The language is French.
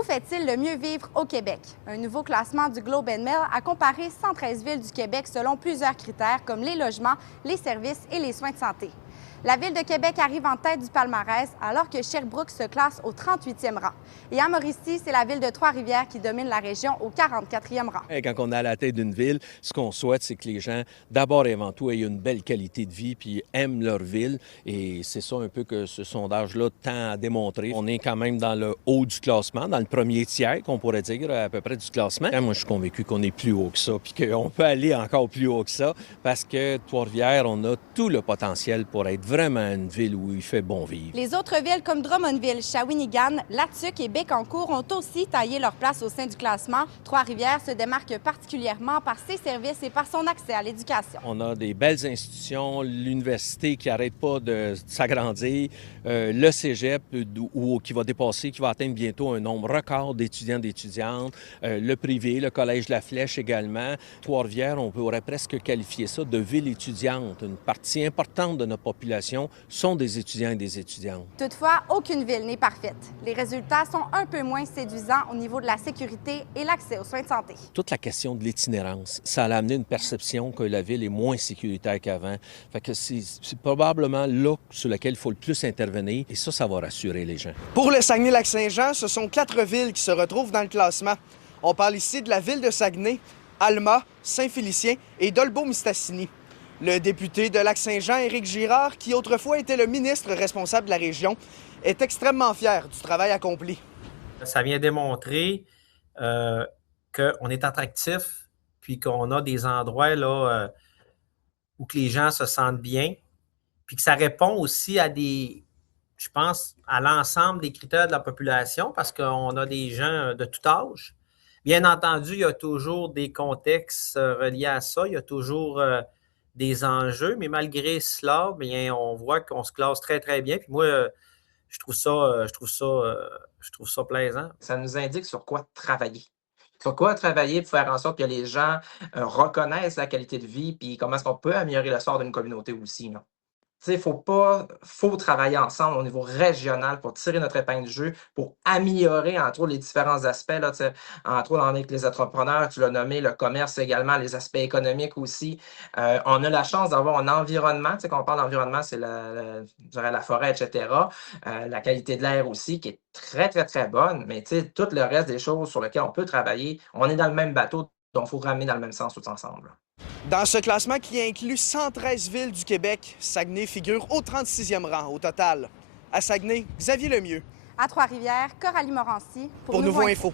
Où fait-il le mieux vivre au Québec? Un nouveau classement du Globe and Mail a comparé 113 villes du Québec selon plusieurs critères comme les logements, les services et les soins de santé. La ville de Québec arrive en tête du palmarès alors que Sherbrooke se classe au 38e rang. Et à Mauricie, c'est la ville de Trois-Rivières qui domine la région au 44e rang. Et quand on est à la tête d'une ville, ce qu'on souhaite, c'est que les gens, d'abord et avant tout, aient une belle qualité de vie puis aiment leur ville. Et c'est ça un peu que ce sondage-là tend à démontrer. On est quand même dans le haut du classement, dans le premier tiers, qu'on pourrait dire, à peu près du classement. Moi, je suis convaincu qu'on est plus haut que ça puis qu'on peut aller encore plus haut que ça parce que Trois-Rivières, on a tout le potentiel pour être vraiment une ville où il fait bon vivre. Les autres villes comme Drummondville, Shawinigan, Latuc et Bécancour ont aussi taillé leur place au sein du classement. Trois-Rivières se démarque particulièrement par ses services et par son accès à l'éducation. On a des belles institutions, l'université qui n'arrête pas de s'agrandir, le cégep qui va dépasser, qui va atteindre bientôt un nombre record d'étudiants et d'étudiantes, le privé, le Collège La Flèche également. Trois-Rivières, on pourrait presque qualifier ça de ville étudiante. Une partie importante de notre population sont des étudiants et des étudiantes. Toutefois, aucune ville n'est parfaite. Les résultats sont un peu moins séduisants au niveau de la sécurité et l'accès aux soins de santé. Toute la question de l'itinérance, ça a amené une perception que la ville est moins sécuritaire qu'avant. Fait que c'est probablement là sur lequel il faut le plus intervenir et ça va rassurer les gens. Pour le Saguenay-Lac-Saint-Jean, ce sont 4 villes qui se retrouvent dans le classement. On parle ici de la ville de Saguenay, Alma, Saint-Félicien et Dolbeau-Mistassini. Le député de Lac-Saint-Jean, Éric Girard, qui autrefois était le ministre responsable de la région, est extrêmement fier du travail accompli. Ça vient démontrer qu'on est attractif, puis qu'on a des endroits là, où que les gens se sentent bien, puis que ça répond aussi je pense, à l'ensemble des critères de la population, parce qu'on a des gens de tout âge. Bien entendu, il y a toujours des contextes reliés à ça, il y a toujours des enjeux, mais malgré cela, bien, on voit qu'on se classe très, très bien. Puis moi, je trouve ça plaisant. Ça nous indique sur quoi travailler. Sur quoi travailler pour faire en sorte que les gens reconnaissent la qualité de vie, puis comment est-ce qu'on peut améliorer le sort d'une communauté aussi, là. Tu sais, faut travailler ensemble au niveau régional pour tirer notre épingle du jeu, pour améliorer, entre autres, les différents aspects, là, tu sais, entre autres, avec les entrepreneurs, tu l'as nommé, le commerce également, les aspects économiques aussi. On a la chance d'avoir un environnement, tu sais, quand on parle d'environnement, c'est je dirais la forêt, etc. La qualité de l'air aussi, qui est très, très, très bonne, mais tu sais, tout le reste des choses sur lesquelles on peut travailler, on est dans le même bateau, donc il faut ramener dans le même sens tous ensemble. Dans ce classement qui inclut 113 villes du Québec, Saguenay figure au 36e rang au total. À Saguenay, Xavier Lemieux. À Trois-Rivières, Coralie Morancy Pour Nouveau Info.